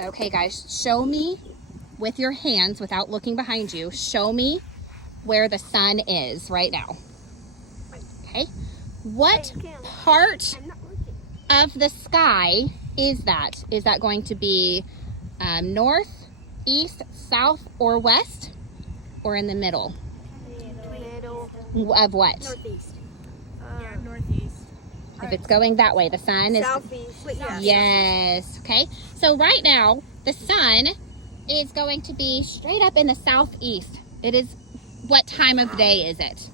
Okay, guys, show me with your hands without looking behind you. Show me where the sun is right now. Okay. What part of the sky is that? Is that going to be north, east, south, or west? Or in the middle? Middle. Of what? Northeast. Yeah, northeast. If it's going that way, the sun is... Southeast. Yes. Okay. So right now, the sun is going to be straight up in the southeast. It is... What time of day is it?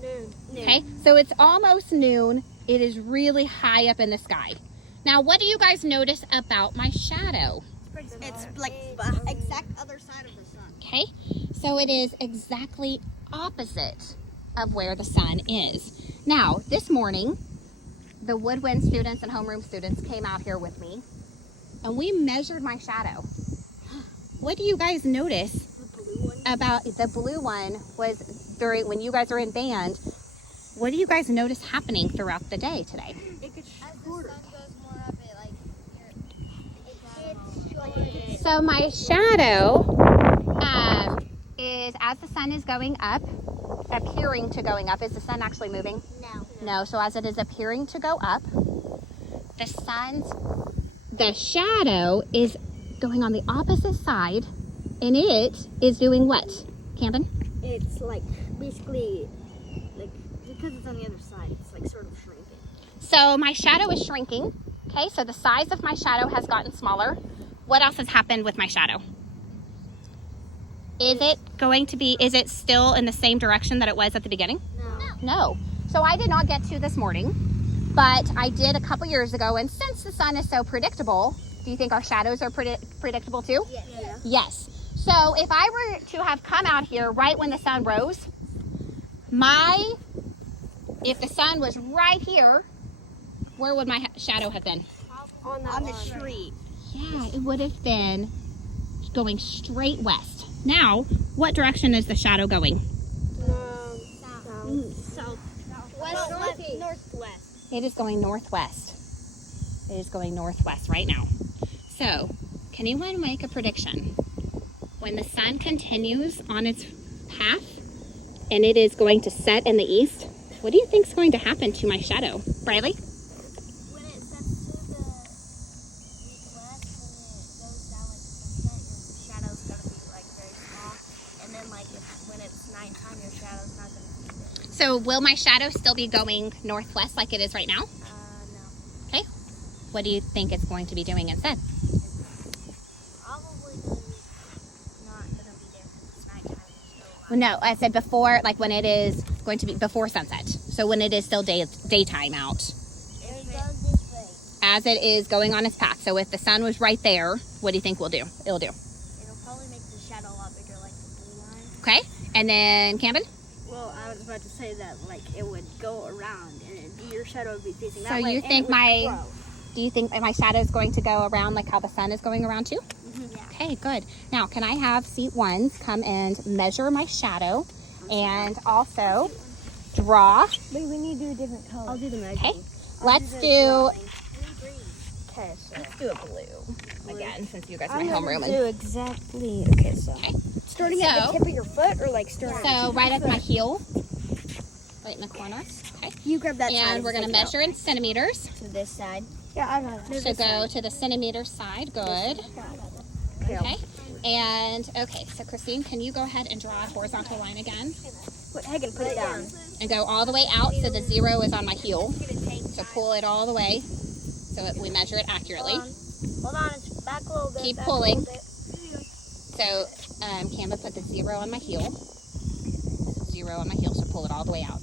Noon. Okay. So it's almost noon. It is really high up in the sky. Now, what do you guys notice about my shadow? It's like exact other side of the sun. Okay. So it is exactly opposite of where the sun is. Now, this morning, the woodwind students and homeroom students came out here with me and we measured my shadow. What do you guys notice The blue one. about the blue one was during when you guys are in band? What do you guys notice happening throughout the day today? It gets As the shorter. sun goes more up, it gets So my shadow is as the sun is going up, appearing to going up. Is the sun actually moving? No. No, so as it is appearing to go up, the shadow is going on the opposite side, and it is doing what, Camden? It's like basically like because it's on the other side, it's like sort of shrinking. So my shadow is shrinking, okay? So the size of my shadow has gotten smaller. What else has happened with my shadow? Is it still in the same direction that it was at the beginning? No. No. So I did not get to this morning, but I did a couple years ago. And since the sun is so predictable, do you think our shadows are predictable too? Yeah. Yes. So if I were to have come out here right when the sun rose, if the sun was right here, where would my shadow have been? On the street. Yeah, it would have been going straight west. Now, what direction is the shadow going? South. northwest. It is going northwest. It is going northwest right now. So, can anyone make a prediction? When the sun continues on its path and it is going to set in the east, what do you think is going to happen to my shadow? Briley? When it sets to the west, when it goes down like sunset, your shadow's gonna be like very small. And then like when it's nighttime, your shadow's not gonna be there. So, will my shadow still be going northwest like it is right now? No. Okay. What do you think it's going to be doing instead? Probably not gonna be there because it's nighttime. So Well, no, I said before, like when it is going to be before sunset. So when it is still daytime out. it goes this way. As it is going on its path. So if the sun was right there, what do you think it'll do? It'll probably make the shadow a lot bigger, like the blue line. Okay. And then Camden? Well, I was about to say that like it would go around and your shadow would be facing that So way. you and think it would grow. do you think my shadow is going to go around like how the sun is going around too? Yeah. Okay, good. Now, can I have seat ones come and measure my shadow and also draw? Wait, we need to do a different color. I'll do the measuring. Okay. Let's do Okay, so let's do a blue again since you guys are I'm my gonna homeroom. do exactly. Okay, so Okay. Starting at So- the tip of your foot or like starting So right at my heel, right in the corner. Okay. you grab that side And we're going to stick out. measure in centimeters. to this side. Yeah, I got it. So go to the centimeter side. Good. Okay. And okay, so Christine, can you go ahead and draw a horizontal line again? Hagen, put it down. And go all the way out so the 0 is on my heel. So pull it all the way so we measure it accurately. Hold on, it's back a little bit. Keep back pulling. A little bit. So Canva put the 0 on my heel. 0 on my heel, so pull it all the way out.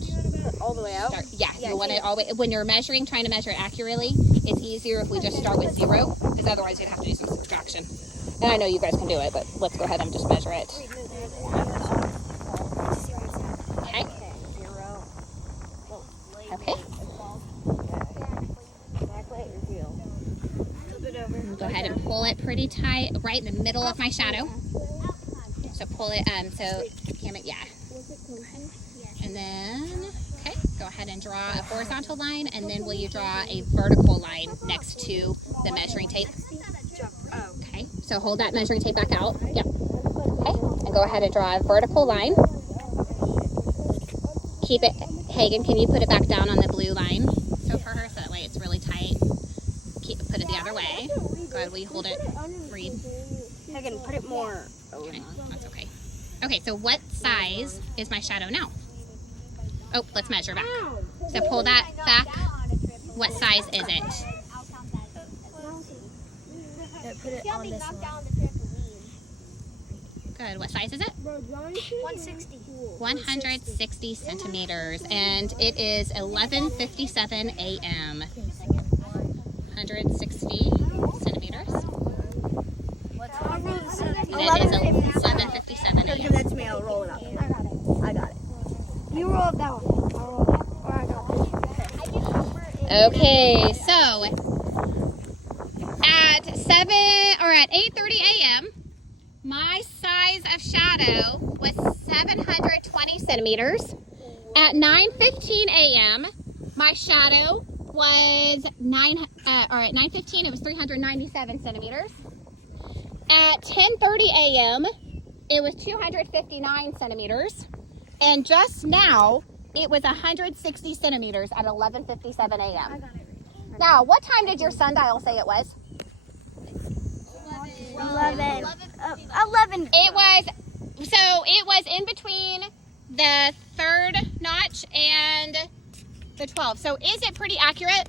All the way out. You want it all the way. When you're measuring, trying to measure it accurately, it's easier if we just start with 0, because otherwise you'd have to do some subtraction. And I know you guys can do it, but let's go ahead and just measure it. Okay. Okay. Go ahead and pull it pretty tight, right in the middle of my shadow. So pull it. Yeah. And then, okay, go ahead and draw a horizontal line, and then will you draw a vertical line next to the measuring tape? Okay. So hold that measuring tape back out. Yep. Okay. And go ahead and draw a vertical line. Keep it, Hagen, can you put it back down on the blue line? So for her, so that way it's really tight. Put it the other way. Go ahead, will you hold it? Read. I can put it more over. Okay, that's okay. Okay, so what size is my shadow now? Oh, let's measure back. So pull that back. What size is it? Put it on this one. Good. What size is it? 160. 160 centimeters. And it is 11:57 a.m. 160 centimeters. And it is 11:57 Give a.m. that to me. I'll roll it up. I got it. You roll up that one. I'll roll it. Or I got it. Okay, so at 8:30 a.m., my size of shadow was 720 centimeters. At 9:15 a.m., my shadow was at 9:15 it was 397 centimeters. At 10:30 a.m., it was 259 centimeters. And just now, it was 160 centimeters at 11:57 a.m. Now, what time did your sundial say it was? 11. It was in between the third notch and the 12. So is it pretty accurate?